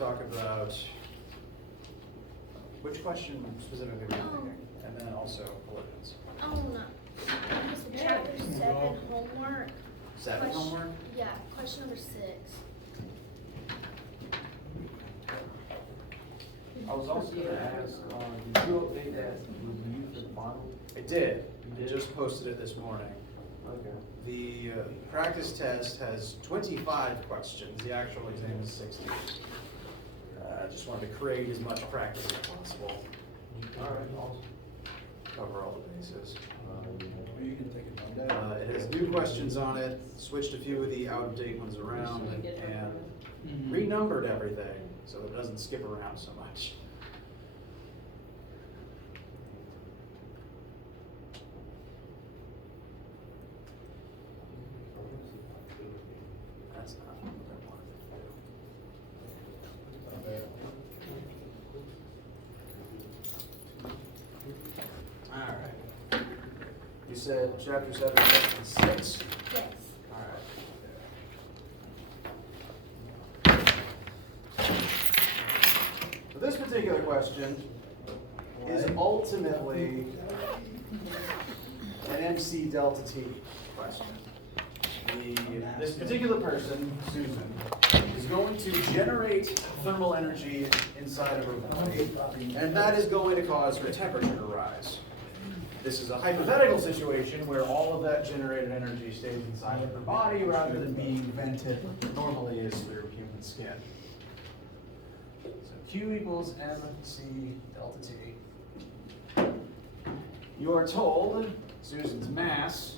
talk about, which question specifically were you thinking? And then also collisions. This is chapter 7 homework. 7 homework? Yeah, question number 6. I was also gonna ask, did you update that review for the final? I did. You I did? just posted it this morning. Okay. The practice test has 25 questions. The actual exam is 60. I just wanted to create as much practice as possible. All right, awesome. Cover all the bases. You can take it down. It has new questions on it, switched a few of the out-of-date ones around, and renumbered everything so it doesn't skip around so much. That's not what I wanted to do. All right. You said chapter 7, section 6? Yes. All right. So this particular question is ultimately an MC delta T question. This particular person, Susan, is going to generate thermal energy inside of her body, and that is going to cause her temperature to rise. This is a hypothetical situation where all of that generated energy stays inside of her body rather than being vented normally is through human skin. So Q equals MC delta T. You are told Susan's mass.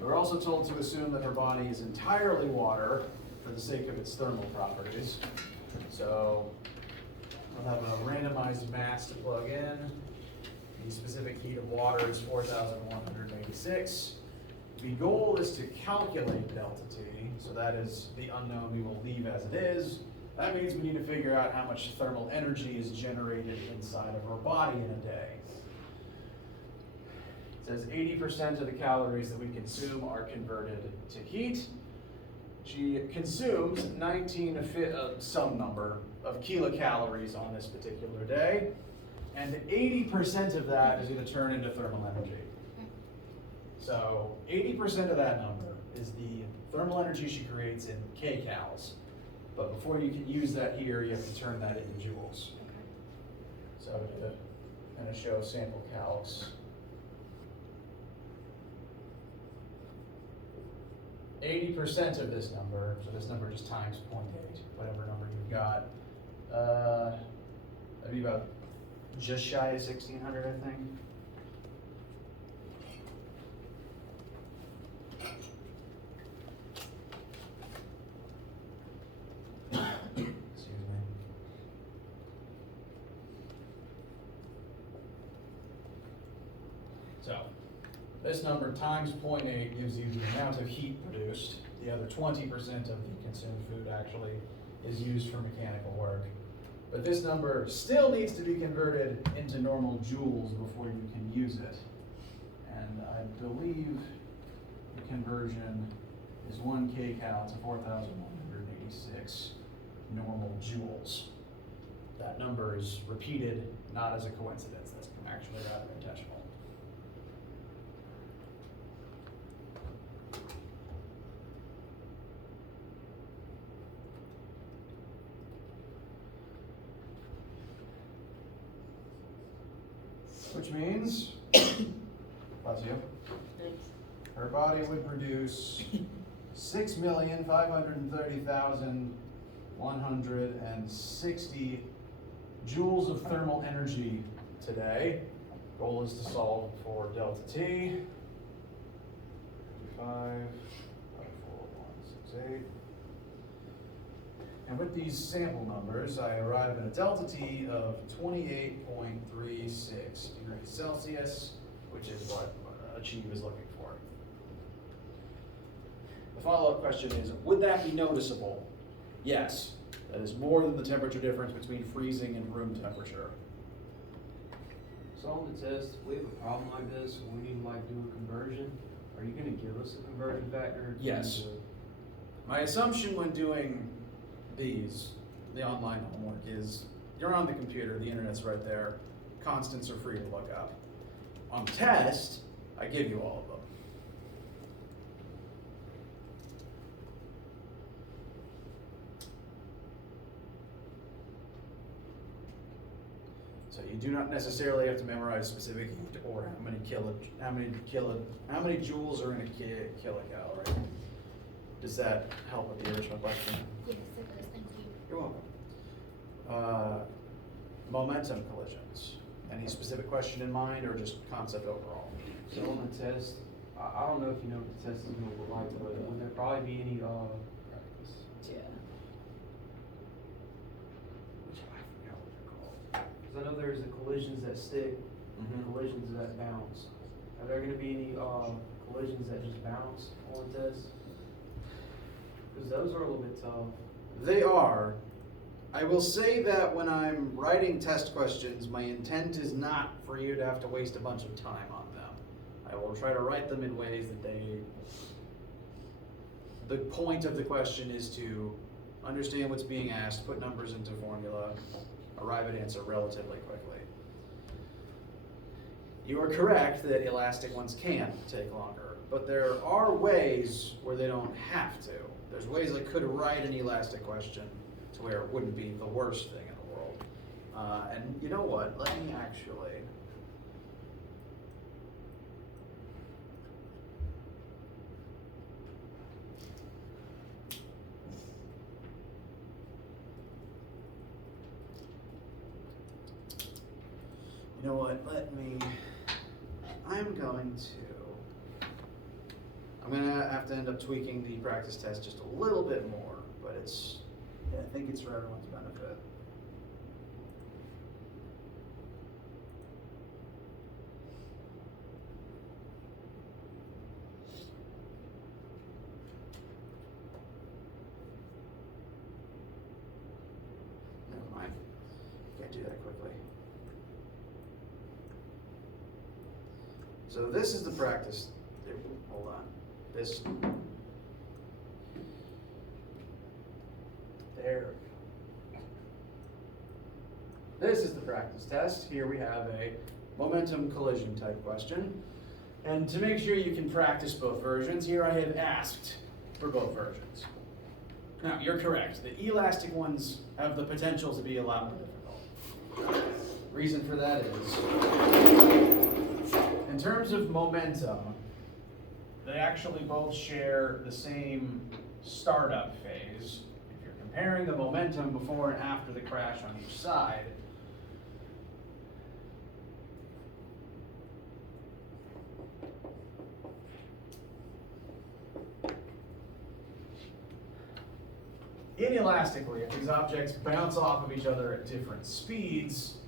You're also told to assume that her body is entirely water for the sake of its thermal properties. So we'll have a randomized mass to plug in. The specific heat of water is 4,186. The goal is to calculate delta T, so that is the unknown we will leave as it is. That means we need to figure out how much thermal energy is generated inside of her body in a day. It says 80% of the calories that we consume are converted to heat. She consumes some number of kilocalories on this particular day, and 80% of that is going to turn into thermal energy. So 80% of that number is the thermal energy she creates in kcals. But before you can use that here, you have to turn that into joules. So to kind of show sample calcs. 80% of this number, so this number just times 0.8, whatever number you've got, that'd be about just shy of 1,600, I think. Excuse me. So, this number times 0.8 gives you the amount of heat produced. The other 20% of the consumed food actually is used for mechanical work. But this number still needs to be converted into normal joules before you can use it. And I believe the conversion is 1 kcal to 4,186 normal joules. That number is repeated not as a coincidence, that's actually rather intentional. Which means, bless you, her body would produce 6,530,160 joules of thermal energy today. Goal is to solve for delta T. 5.4168. And with these sample numbers, I arrive at a delta T of 28.36 degrees Celsius, which is what Achieve is looking for. The follow-up question is, would that be noticeable? Yes, that is more than the temperature difference between freezing and room temperature. So on the test, if we have a problem like this, and we need to do a conversion, are you gonna give us a conversion factor? Yes. My assumption when doing these the online homework is, you're on the computer, the internet's right there, constants are free to look up. On the test, I give you all of them. So you do not necessarily have to memorize specific heat or how many joules are in a kilocalorie. Right? Does that help with the original question? Yes, it does, thank you. You're welcome. Momentum collisions. Any specific question in mind or just concept overall? So on the test, I don't know if you know what the test is going to look like, but would there probably be any Practice. Yeah. Which I forgot what they're called. Because I know there's the collisions that stick, and collisions that bounce. Are there going to be any collisions that just bounce on the test? Because those are a little bit tough. They are. I will say that when I'm writing test questions, my intent is not for you to have to waste a bunch of time on them. I will try to write them in ways that the point of the question is to understand what's being asked, put numbers into formula, arrive at answer relatively quickly. You are correct that elastic ones can take longer, but there are ways where they don't have to. There's ways I could write an elastic question to where it wouldn't be the worst thing in the world. And you know what? Let me actually. You know what? I'm gonna have to end up tweaking the practice test just a little bit more, but I think it's for everyone's benefit. Never mind. Can't do that quickly. So this is the practice. Hold on. This. There. This is the practice test. Here we have a momentum collision type question. And to make sure you can practice both versions, here I have asked for both versions. Now, you're correct. The elastic ones have the potential to be a lot more difficult. Reason for that is, in terms of momentum, they actually both share the same startup phase. If you're comparing the momentum before and after the crash on each side, inelastically, if these objects bounce off of each other at different speeds,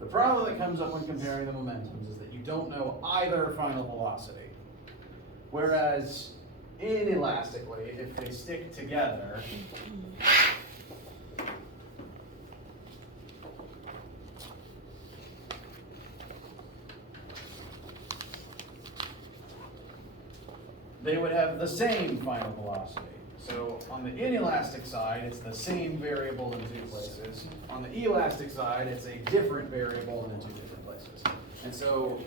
the problem that comes up when comparing the momentums is that you don't know either final velocity. Whereas inelastically, if they stick together, they would have the same final velocity. So on the inelastic side, it's the same variable in two places. On the elastic side, it's a different variable in two different places. And so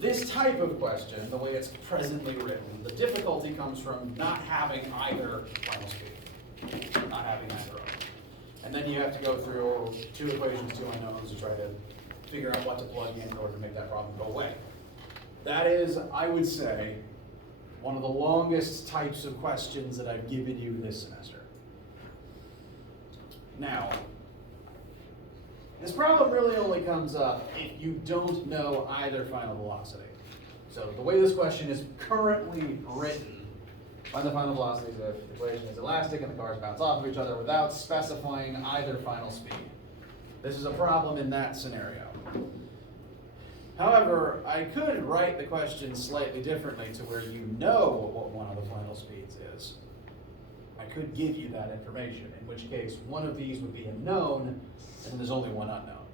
this type of question, the way it's presently written, the difficulty comes from not having either final speed, not having either of them. And then you have to go through two equations, two unknowns to try to figure out what to plug in order to make that problem go away. That is, I would say, one of the longest types of questions that I've given you this semester. Now, this problem really only comes up if you don't know either final velocity. So the way this question is currently written, find the final velocity if the equation is elastic and the cars bounce off of each other without specifying either final speed. This is a problem in that scenario. However, I could write the question slightly differently to where you know what one of the final speeds is. I could give you that information, in which case one of these would be a known, and there's only one unknown.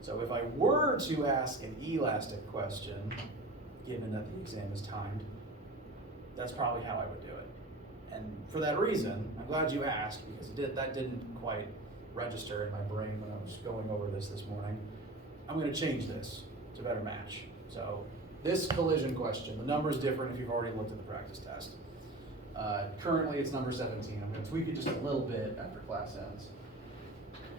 So if I were to ask an elastic question, given that the exam is timed, that's probably how I would do it. And for that reason, I'm glad you asked, because that didn't quite register in my brain when I was going over this morning. I'm going to change this to better match. So this collision question, the number is different if you've already looked at the practice test. Currently it's number 17. I'm going to tweak it just a little bit after class ends.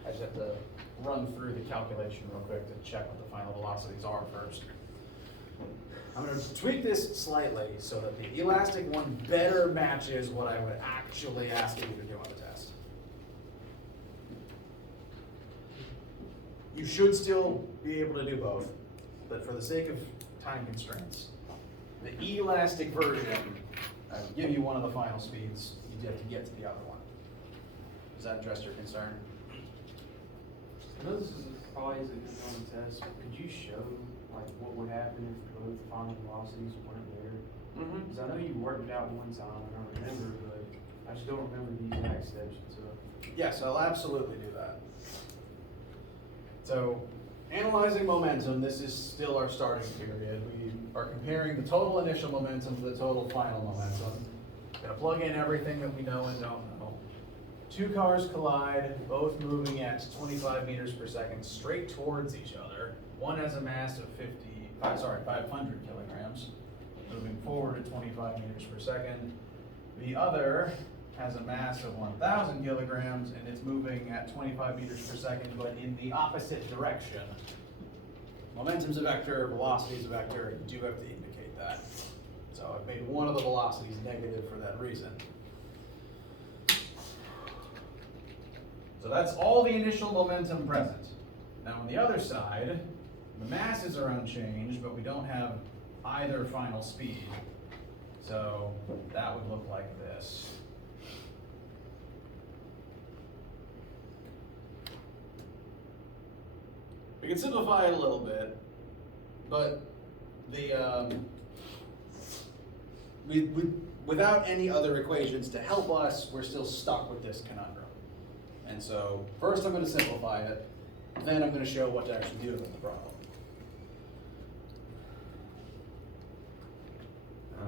I just have to run through the calculation real quick to check what the final velocities are first. I'm going to tweak this slightly so that the elastic one better matches what I would actually ask you to do on the test. You should still be able to do both, but for the sake of time constraints, the elastic version, I will give you one of the final speeds, you have to get to the other one. Does that address your concern? I know this is probably a good one test, but could you show like what would happen if both final velocities weren't there? Because I know you worked it out one time, and I remember, but I just don't remember the exact steps you took. Yes, I'll absolutely do that. So, analyzing momentum, this is still our starting period. We are comparing the total initial momentum to the total final momentum. Gonna plug in everything that we know and don't know. Two cars collide, both moving at 25 meters per second straight towards each other. One has a mass of 500 kilograms, moving forward at 25 meters per second. The other has a mass of 1,000 kilograms, and it's moving at 25 meters per second, but in the opposite direction. Momentum's a vector, velocity's a vector, you do have to indicate that. So I've made one of the velocities negative for that reason. So that's all the initial momentum present. Now on the other side, the masses are unchanged, but we don't have either final speed. So that would look like this. We can simplify it a little bit, but without any other equations to help us, we're still stuck with this conundrum. And so first I'm going to simplify it, then I'm going to show what to actually do with the problem.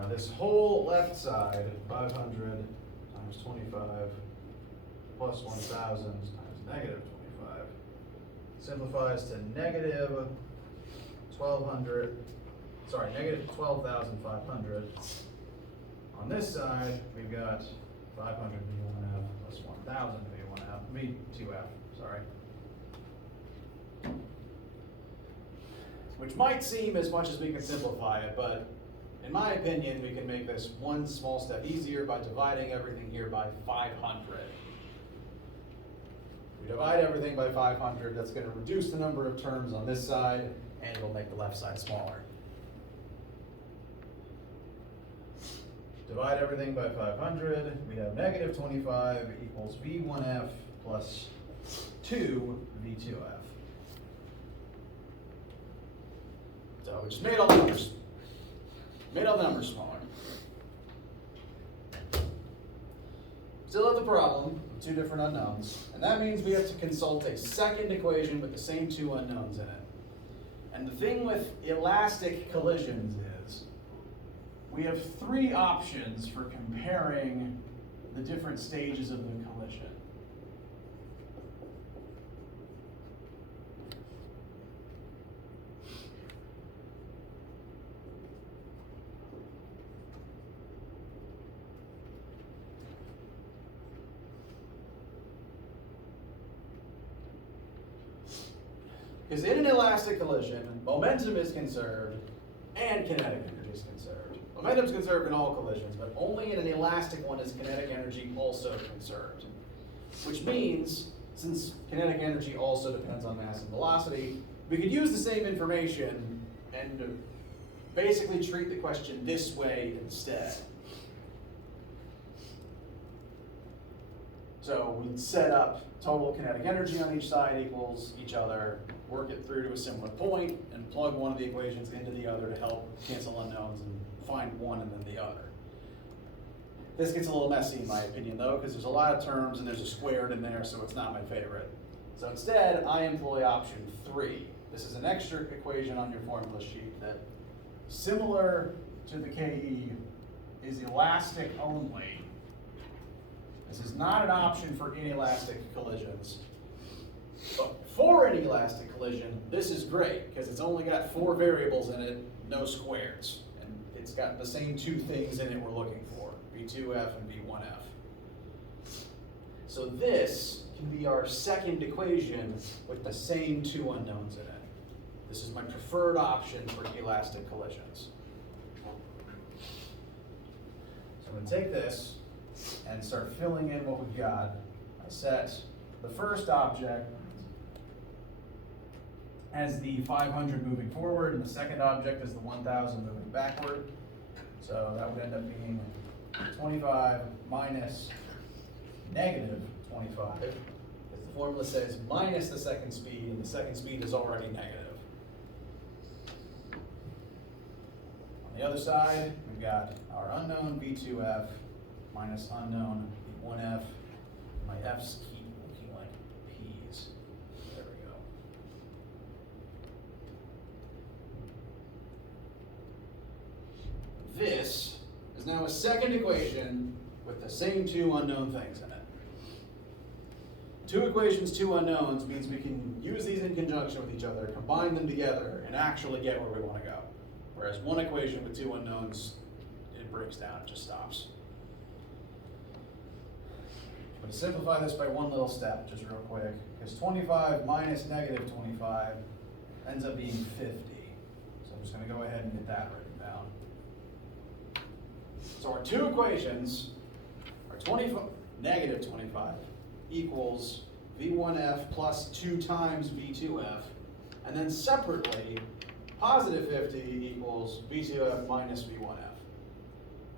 This whole left side, 500 times 25 plus 1,000 times negative 25, simplifies to negative 12,500. On this side, we've got 500 V1F plus 1,000 V1F, V2F, sorry. Which might seem as much as we can simplify it, but in my opinion, we can make this one small step easier by dividing everything here by 500. We divide everything by 500, that's going to reduce the number of terms on this side, and it'll make the left side smaller. Divide everything by 500, we have negative 25 equals V1F plus 2 V2F. So we just made all the numbers smaller. Still have the problem of two different unknowns, and that means we have to consult a second equation with the same two unknowns in it. And the thing with elastic collisions is we have three options for comparing the different stages of the collision. Because in an elastic collision, momentum is conserved and kinetic energy is conserved. Momentum is conserved in all collisions, but only in an elastic one is kinetic energy also conserved. Which means, since kinetic energy also depends on mass and velocity, we could use the same information and basically treat the question this way instead. So we'd set up total kinetic energy on each side equals each other, work it through to a similar point, and plug one of the equations into the other to help cancel unknowns and find one and then the other. This gets a little messy in my opinion though, because there's a lot of terms and there's a squared in there, so it's not my favorite. So instead, I employ option 3. This is an extra equation on your formula sheet that, similar to the KE, is elastic only. This is not an option for inelastic collisions. But for an elastic collision, this is great, because it's only got 4 variables in it, no squares. And it's got the same 2 things in it we're looking for, V2F and V1F. So this can be our second equation with the same 2 unknowns in it. This is my preferred option for elastic collisions. So I'm going to take this and start filling in what we've got. I set the first object as the 500 moving forward, and the second object is the 1000 moving backward. So that would end up being 25 minus negative 25. As the formula says, minus the second speed, and the second speed is already negative. On the other side, we've got our unknown V2F minus unknown V1F. My F's keep looking like P's. There we go. This is now a second equation with the same 2 unknown things in it. 2 equations, 2 unknowns means we can use these in conjunction with each other, combine them together, and actually get where we want to go. Whereas one equation with 2 unknowns, it breaks down, it just stops. But to simplify this by one little step, just real quick, because 25 minus negative 25 ends up being 50. So I'm just going to go ahead and get that written down. So our 2 equations are negative 25 equals V1F plus 2 times V2F, and then separately, positive 50 equals V2F minus V1F.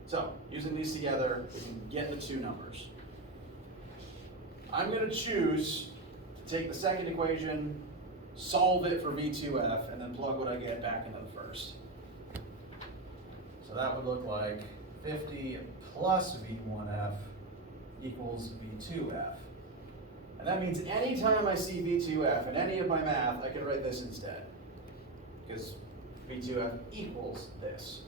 So, using these together, we can get the 2 numbers. I'm going to choose to take the second equation, solve it for V2F, and then plug what I get back into the first. So that would look like 50 plus V1F equals V2F. And that means anytime I see V2F in any of my math, I can write this instead, because V2F equals this.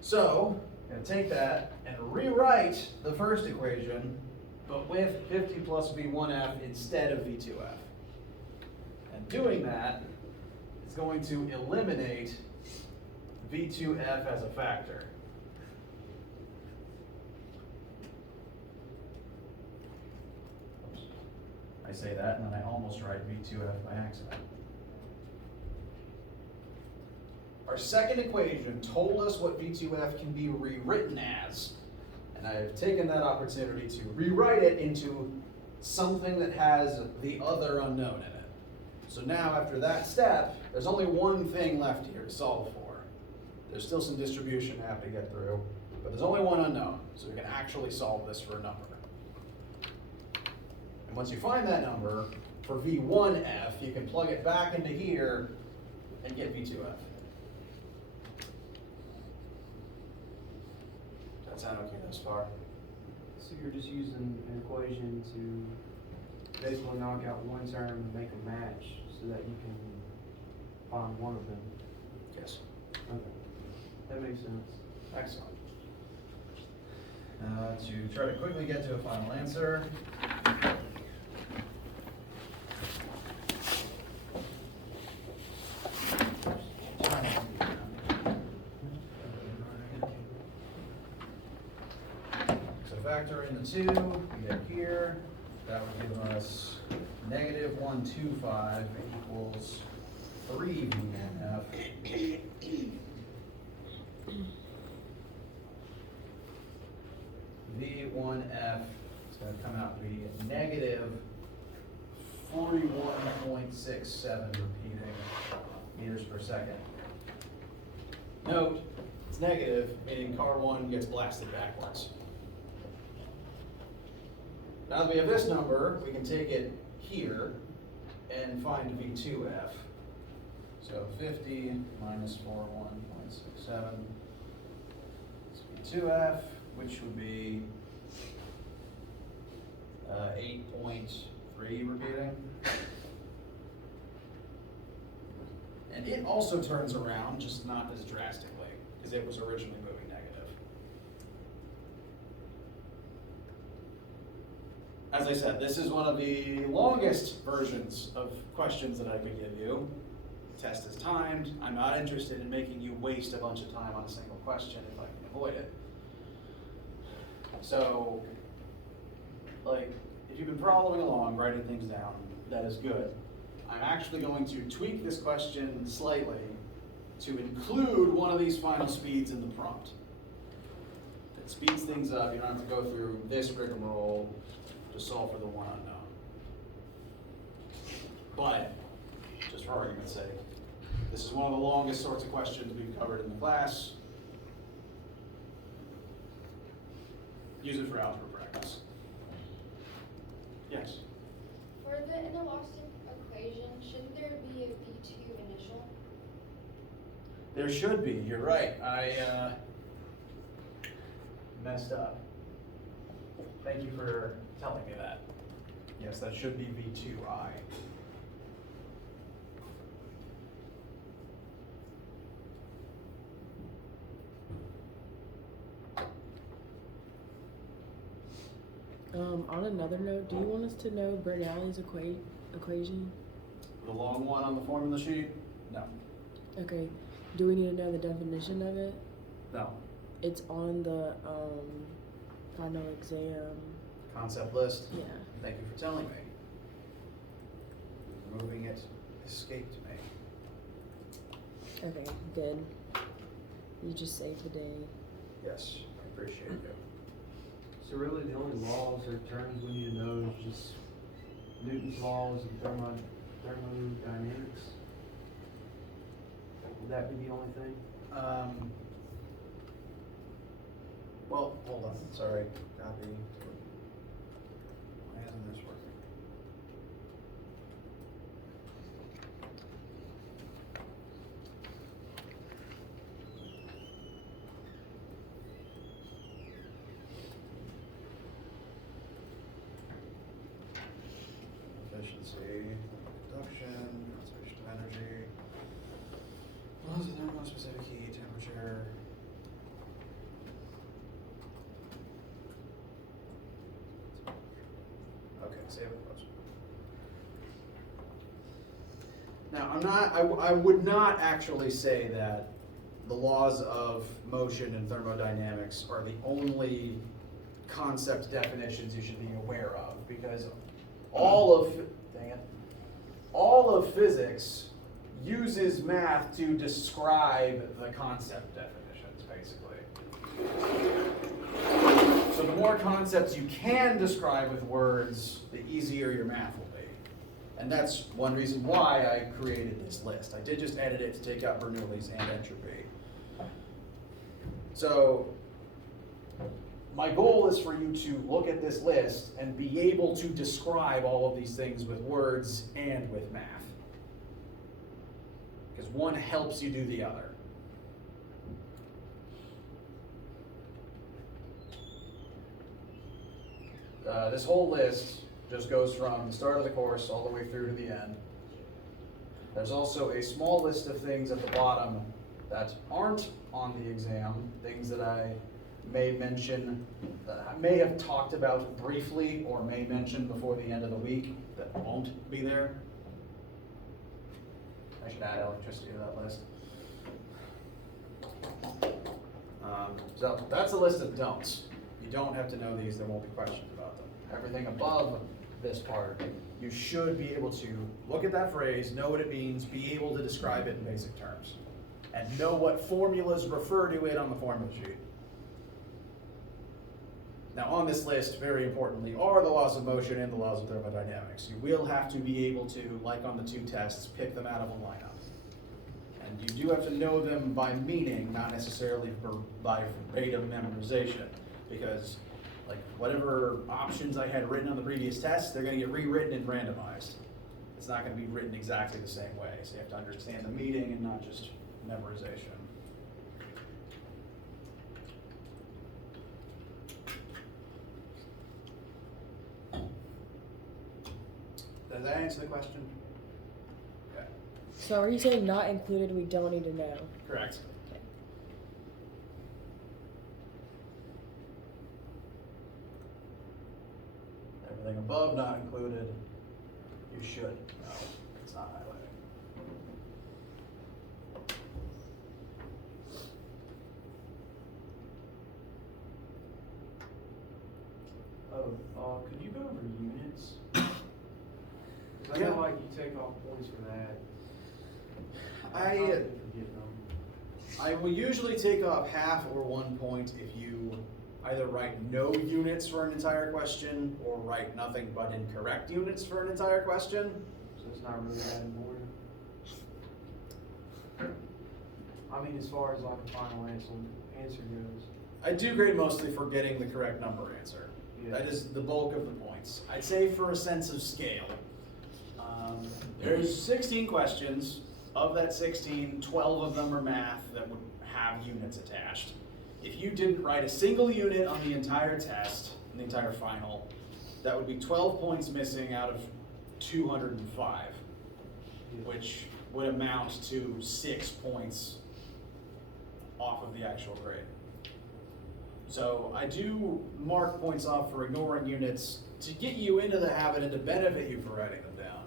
So, I'm going to take that and rewrite the first equation, but with 50 plus V1F instead of V2F. And doing that is going to eliminate V2F as a factor. Oops. I say that and then I almost write V2F by accident. Our second equation told us what V2F can be rewritten as, and I've taken that opportunity to rewrite it into something that has the other unknown in it. So now after that step, there's only one thing left here to solve for. There's still some distribution I have to get through, but there's only one unknown, so we can actually solve this for a number. And once you find that number, for V1F, you can plug it back into here and get V2F. Does that sound okay thus far? So you're just using an equation to basically knock out one term and make a match so that you can find one of them. Yes. Okay. That makes sense. Excellent. To try to quickly get to a final answer. So factor in the 2 we get here. That would give us negative 125 equals 3 V1F. V1F is going to come out to be negative 41.67 repeating meters per second. Note, it's negative, meaning car 1 gets blasted backwards. Now that we have this number, we can take it here and find V2F. So 50 minus 41.67 is V2F, which would be 8.3 repeating. And it also turns around, just not as drastically, because it was originally moving negative. As I said, this is one of the longest versions of questions that I could give you. The test is timed. I'm not interested in making you waste a bunch of time on a single question if I can avoid it. So, like, if you've been following along, writing things down, that is good. I'm actually going to tweak this question slightly to include one of these final speeds in the prompt. It speeds things up. You don't have to go through this rigmarole to solve for the one unknown. But, just for argument's sake, this is one of the longest sorts of questions we've covered in the class. Use it for algebra practice. Yes? For the inelastic equation, shouldn't there be a V2 initial? There should be, you're right. I messed up. Thank you for telling me that. Yes, that should be V2I. On another note, do you want us to know Bernoulli's equation? The long one on the formula sheet? No. Okay. Do we need to know the definition of it? No. It's on the final exam. Concept list? Yeah. Thank you for telling me. Removing it escaped me. Okay, good. You just saved the day. Yes, I appreciate you. So really the only laws or terms we need to know is just Newton's laws and thermodynamics? Would that be the only thing? Well, hold on, sorry, copy. Why isn't this working? Efficiency, conduction, conservation of energy, laws of thermospecific heat, temperature. Okay, save it. Now, I would not actually say that the laws of motion and thermodynamics are the only concept definitions you should be aware of, because all of physics uses math to describe the concept definitions, basically. So the more concepts you can describe with words, the easier your math will be. And that's one reason why I created this list. I did just edit it to take out Bernoulli's and entropy. So my goal is for you to look at this list and be able to describe all of these things with words and with math. Because one helps you do the other. This whole list just goes from the start of the course all the way through to the end. There's also a small list of things at the bottom that aren't on the exam, things that I may mention, I may have talked about briefly or may mention before the end of the week that won't be there. I should add electricity to that list. So that's a list of don'ts. You don't have to know these, there won't be questions about them. Everything above this part, you should be able to look at that phrase, know what it means, be able to describe it in basic terms, and know what formulas refer to it on the formula sheet. Now on this list, very importantly, are the laws of motion and the laws of thermodynamics. You will have to be able to, like on the two tests, pick them out of a lineup. And you do have to know them by meaning, not necessarily by verbatim memorization, because like whatever options I had written on the previous test, they're going to get rewritten and randomized. it's not going to be written exactly the same way. So you have to understand the meaning and not just memorization. Does that answer the question? Okay. So are you saying not included, we don't need to know? Correct. Everything above not included, you should know. It's not highlighting. Oh, could you go over units? 'Cause I Yeah. feel like you take off points for that. I forget them. I will usually take off half or 1 point if you either write no units for an entire question or write nothing but incorrect units for an entire question. So it's not really that important. I mean, as far as like a final answer goes. I do grade mostly for getting the correct number answer. Yeah. That is the bulk of the points. I'd say for a sense of scale. There's 16 questions. Of that 16, 12 of them are math that would have units attached. If you didn't write a single unit on the entire test, the entire final, that would be 12 points missing out of 205, which would amount to 6 points off of the actual grade. So I do mark points off for ignoring units to get you into the habit and to benefit you for writing them down.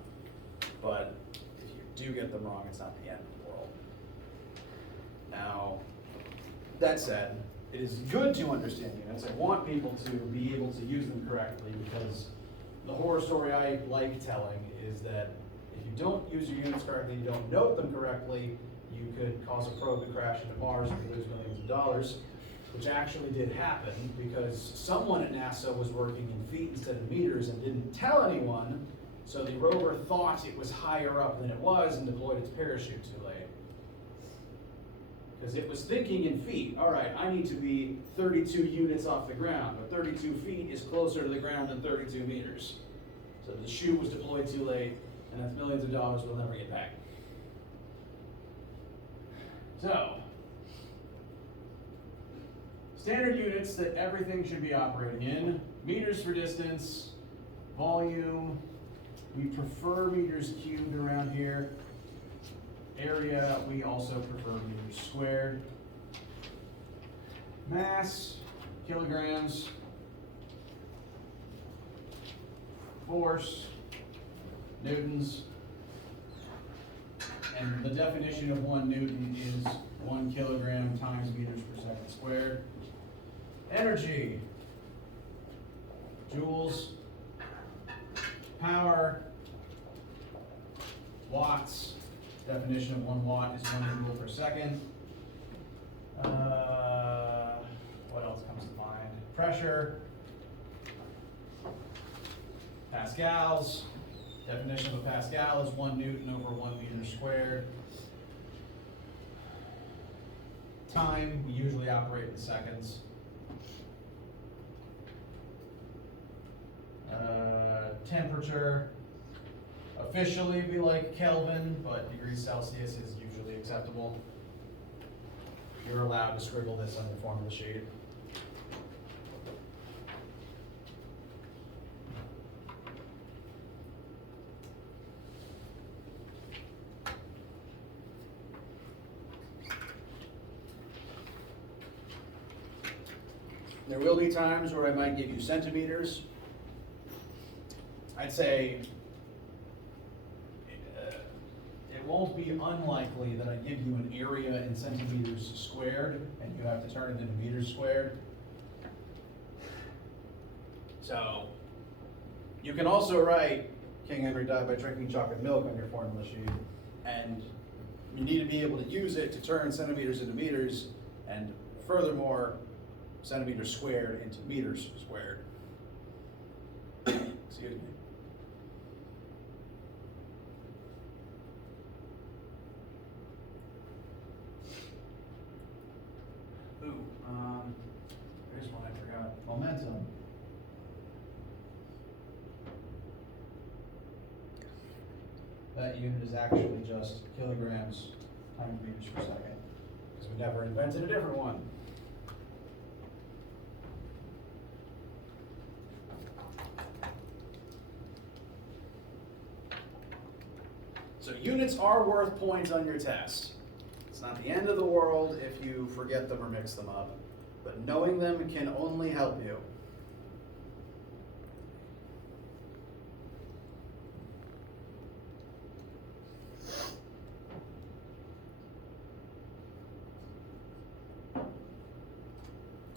But if you do get them wrong, it's not the end of the world. Now, that said, it is good to understand units. I want people to be able to use them correctly because the horror story I like telling is that if you don't use your units correctly, you don't note them correctly, you could cause a probe to crash into Mars and lose millions of dollars, which actually did happen because someone at NASA was working in feet instead of meters and didn't tell anyone, so the rover thought it was higher up than it was and deployed its parachute too late. Because it was thinking in feet. All right, I need to be 32 units off the ground, but 32 feet is closer to the ground than 32 meters. So the chute was deployed too late, and that's millions of dollars we'll never get back. So, standard units that everything should be operating in: meters for distance, volume. We prefer meters cubed around here. Area, we also prefer meters squared. Mass, kilograms. Force, newtons. And the definition of 1 newton is 1 kilogram times meters per second squared. Energy, joules. Power, watts. Definition of 1 watt is 1 joule per second. What else comes to mind? Pressure. Pascals. Definition of a Pascal is 1 Newton over 1 meter squared. Time, we usually operate in seconds. Temperature, officially we like Kelvin, but degrees Celsius is usually acceptable. You're allowed to scribble this on your formula sheet. There will be times where I might give you centimeters. I'd say it won't be unlikely that I give you an area in centimeters squared and you have to turn it into meters squared. So you can also write King Henry died by drinking chocolate milk on your formula sheet, and you need to be able to use it to turn centimeters into meters, and furthermore, centimeters squared into meters squared. Excuse me. There's one I forgot. Momentum. that unit is actually just kilograms times meters per second. Because we never invented a different one. So units are worth points on your test. It's not the end of the world if you forget them or mix them up, but knowing them can only help you.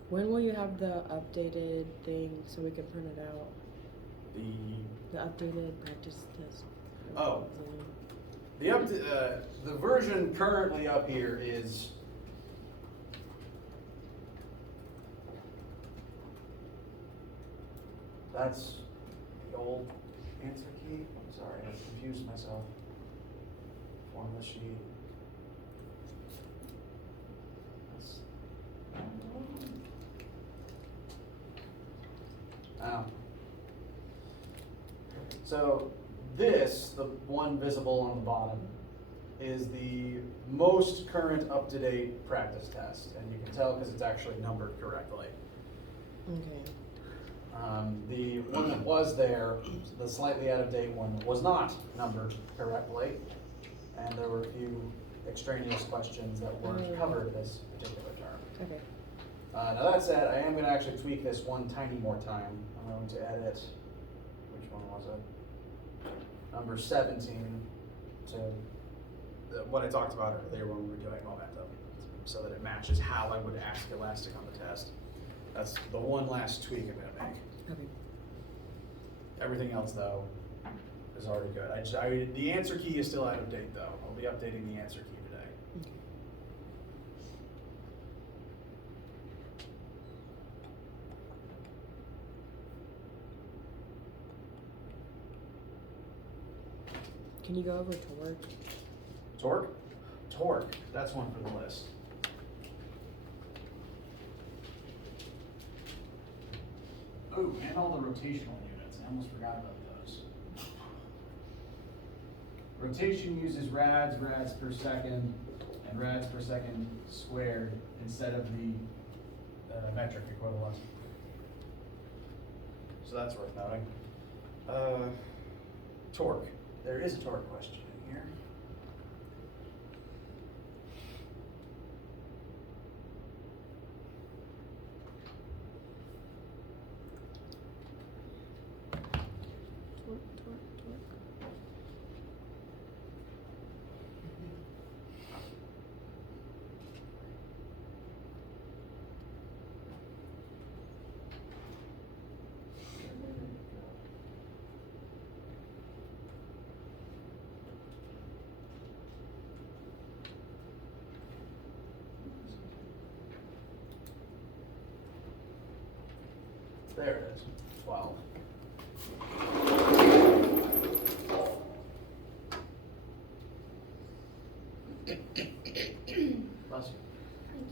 When will you have the updated thing so we can print it out? The updated practice test. Oh. The version currently up here is that's the old answer key. I'm sorry, I confused myself. Formula sheet. Oh. So this, the one visible on the bottom, is the most current up-to-date practice test. And you can tell because it's actually numbered correctly. Okay. The one that was there, the slightly out-of-date one, was not numbered correctly. And there were a few extraneous questions that weren't covered this particular term. Okay. Now that said, I am going to actually tweak this one tiny more time. I'm going to edit, which one was it? Number 17 to what I talked about earlier when we were doing momentum, so that it matches how I would ask Elastic on the test. That's the one last tweak I'm going to make. Okay. Everything else, though, is already good. The answer key is still out of date, though. I'll be updating the answer key today. Okay. Can you go over torque? Torque? Torque. That's one for the list. Oh, and all the rotational units. I almost forgot about those. Rotation uses rads per second, and rads per second squared instead of the metric equivalent. So that's worth noting. Torque. There is a torque question in here. Torque. There it is. 12. Bless you. Thank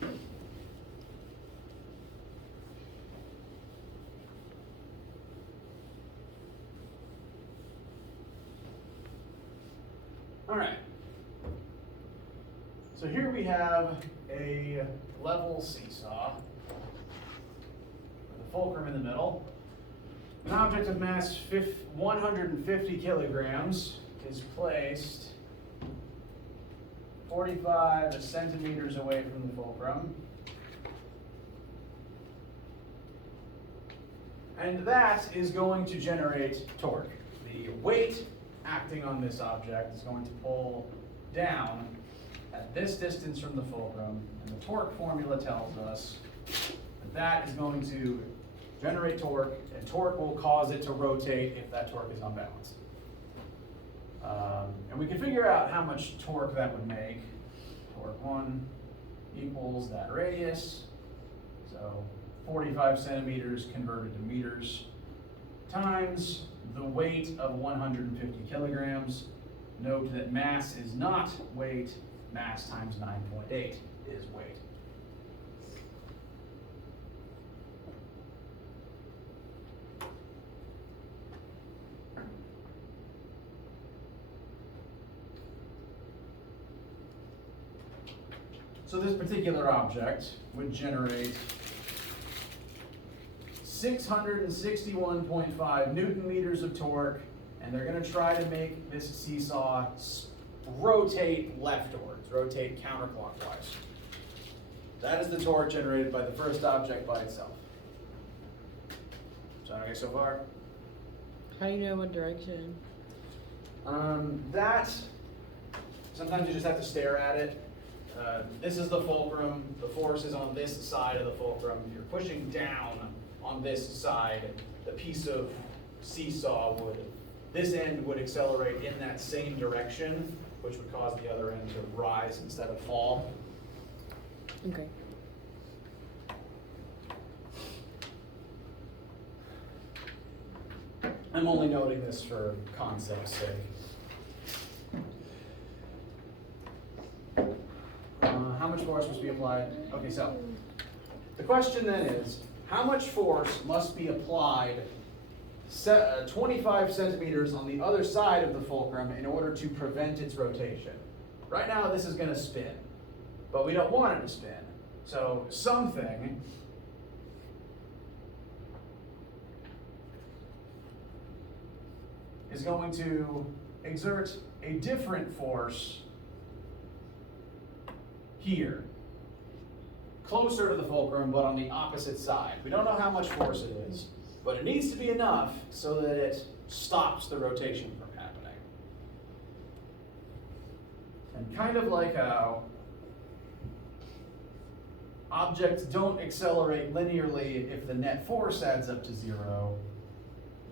you. All right. So here we have a level seesaw with a fulcrum in the middle. An object of mass 150 kilograms is placed 45 centimeters away from the fulcrum. And that is going to generate torque. The weight acting on this object is going to pull down at this distance from the fulcrum, and the torque formula tells us that that is going to generate torque, and torque will cause it to rotate if that torque is unbalanced. And we can figure out how much torque that would make. Torque 1 equals that radius, so 45 centimeters converted to meters, times the weight of 150 kilograms. Note that mass is not weight, mass times 9.8 is weight. So this particular object would generate 661.5 Newton meters of torque, and they're going to try to make this seesaw rotate leftwards, rotate counterclockwise. That is the torque generated by the first object by itself. Sound okay so far? How do you know what direction? That, sometimes you just have to stare at it. This is the fulcrum, the force is on this side of the fulcrum. If you're pushing down on this side, the piece of seesaw this end would accelerate in that same direction, which would cause the other end to rise instead of fall. Okay. I'm only noting this for concept's sake. How much force must be applied? Okay, so the question then is, how much force must be applied 25 centimeters on the other side of the fulcrum in order to prevent its rotation? Right now this is going to spin, but we don't want it to spin. So something is going to exert a different force here, closer to the fulcrum, but on the opposite side. We don't know how much force it is, but it needs to be enough so that it stops the rotation from happening. And kind of like how objects don't accelerate linearly if the net force adds up to 0,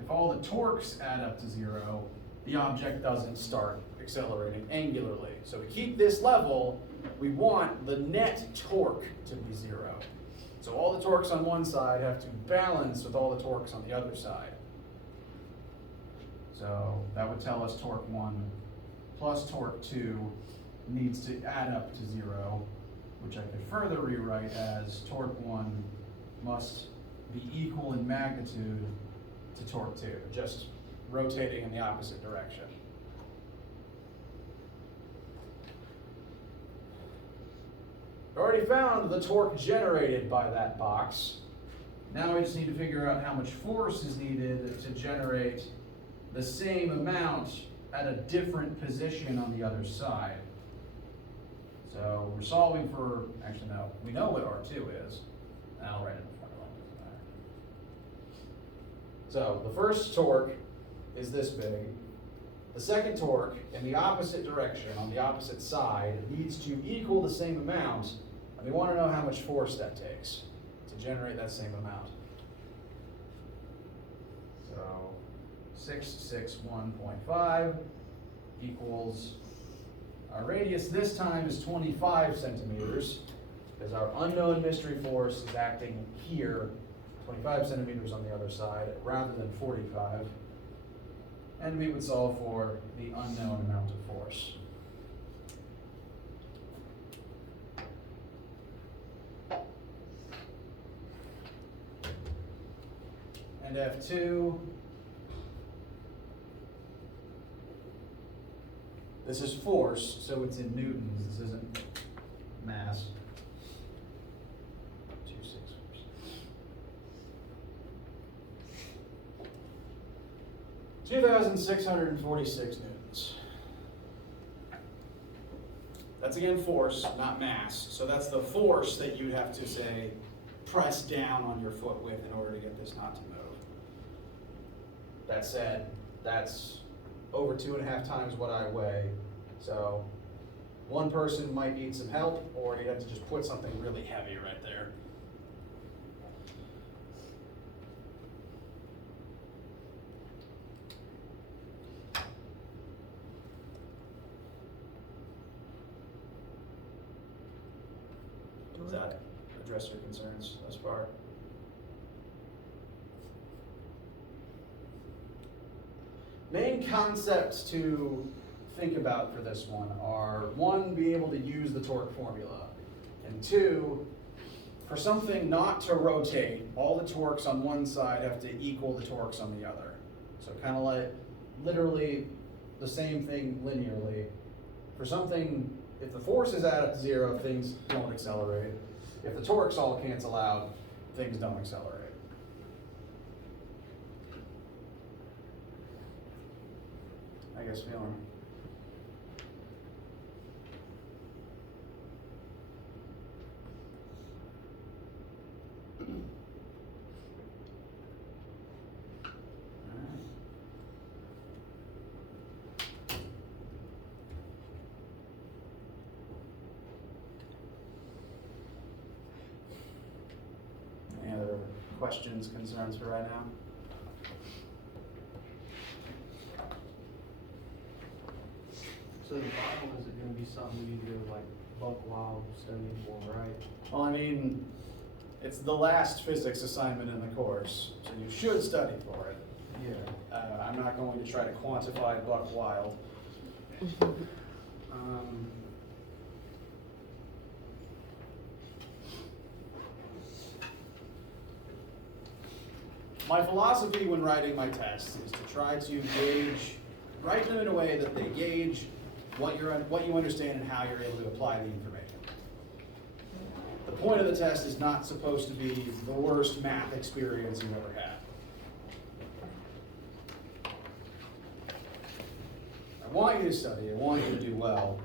if all the torques add up to 0, the object doesn't start accelerating angularly. So to keep this level, we want the net torque to be 0. So all the torques on one side have to balance with all the torques on the other side. So that would tell us torque 1 plus torque 2 needs to add up to 0, which I could further rewrite as torque 1 must be equal in magnitude to torque 2, just rotating in the opposite direction. We already found the torque generated by that box. Now we just need to figure out how much force is needed to generate the same amount at a different position on the other side. So we're solving for, actually no, we know what R2 is. And I'll write it in the formula, it doesn't matter. So the first torque is this big. The second torque in the opposite direction, on the opposite side, needs to equal the same amount, and we want to know how much force that takes to generate that same amount. So 661.5 equals, our radius this time is 25 centimeters, because our unknown mystery force is acting here, 25 centimeters on the other side, rather than 45. And we would solve for the unknown amount of force. And F2, this is force, so it's in newtons, this isn't mass. 2,646 newtons. That's again force, not mass. So that's the force that you'd have to say press down on your foot with in order to get this knot to move. That said, that's over 2.5 times what I weigh. So one person might need some help, or you'd have to just put something really heavy right there. Does that address your concerns thus far? Main concepts to think about for this one are, 1, be able to use the torque formula, and 2, for something not to rotate, all the torques on one side have to equal the torques on the other. So kind of like literally the same thing linearly. For something, if the forces add up to 0, things don't accelerate. If the torques all cancel out, things don't accelerate. I guess feeling. Any other questions, concerns for right now? So the Bible isn't gonna be something we need to go like buck wild studying for, right? Well, I mean, it's the last physics assignment in the course, so you should study for it. Yeah. I'm not going to try to quantify buck wild. My philosophy when writing my tests is to try to write them in a way that they gauge what you understand and how you're able to apply the information. The point of the test is not supposed to be the worst math experience you've ever had. I want you to study, I want you to do well,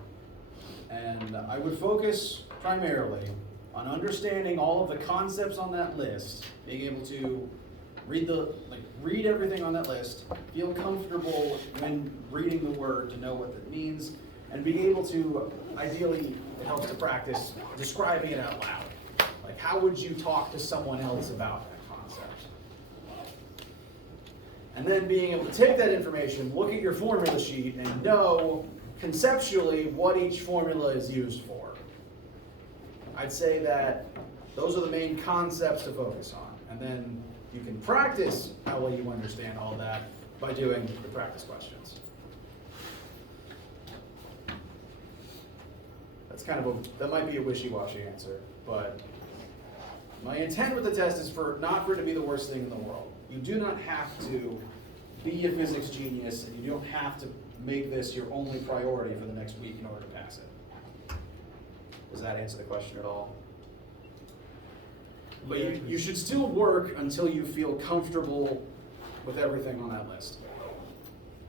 and I would focus primarily on understanding all of the concepts on that list, being able to read everything on that list, feel comfortable when reading the word to know what that means, and be able to, ideally, it helps to practice describing it out loud. Like, how would you talk to someone else about that concept? And then being able to take that information, look at your formula sheet, and know conceptually what each formula is used for. I'd say that those are the main concepts to focus on. And then you can practice how well you understand all that by doing the practice questions. That's that might be a wishy-washy answer, but my intent with the test is not for it to be the worst thing in the world. You do not have to be a physics genius, and you don't have to make this your only priority for the next week in order to pass it. Does that answer the question at all? But you should still work until you feel comfortable with everything on that list.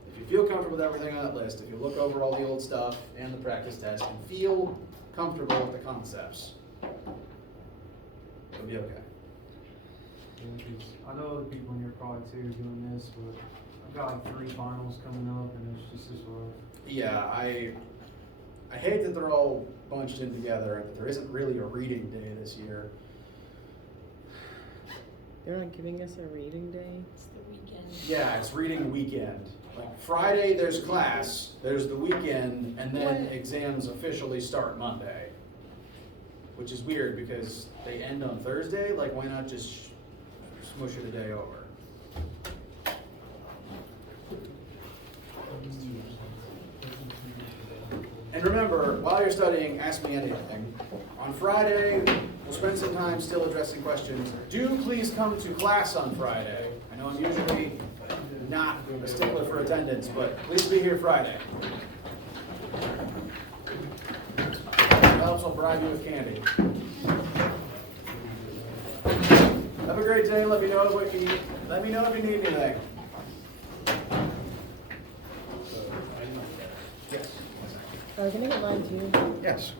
If you feel comfortable with everything on that list, if you look over all the old stuff and the practice test and feel comfortable with the concepts, it'll be okay. I know other people in here probably too are doing this, but I've got like 3 finals coming up and it's just this rough. Yeah, I hate that they're all bunched in together and that there isn't really a reading day this year. They're not giving us a reading day? It's the weekend. Yeah, it's reading weekend. Like Friday there's class, there's the weekend, and then exams officially start Monday. Which is weird because they end on Thursday, like why not just smush it a day over? And remember, while you're studying, ask me anything. On Friday, we'll spend some time still addressing questions. Do please come to class on Friday. I know I'm usually not a stickler for attendance, but please be here Friday. If it helps, I'll bribe you with candy. Have a great day. Let me know if you need anything. Are we gonna get mine too? Yes.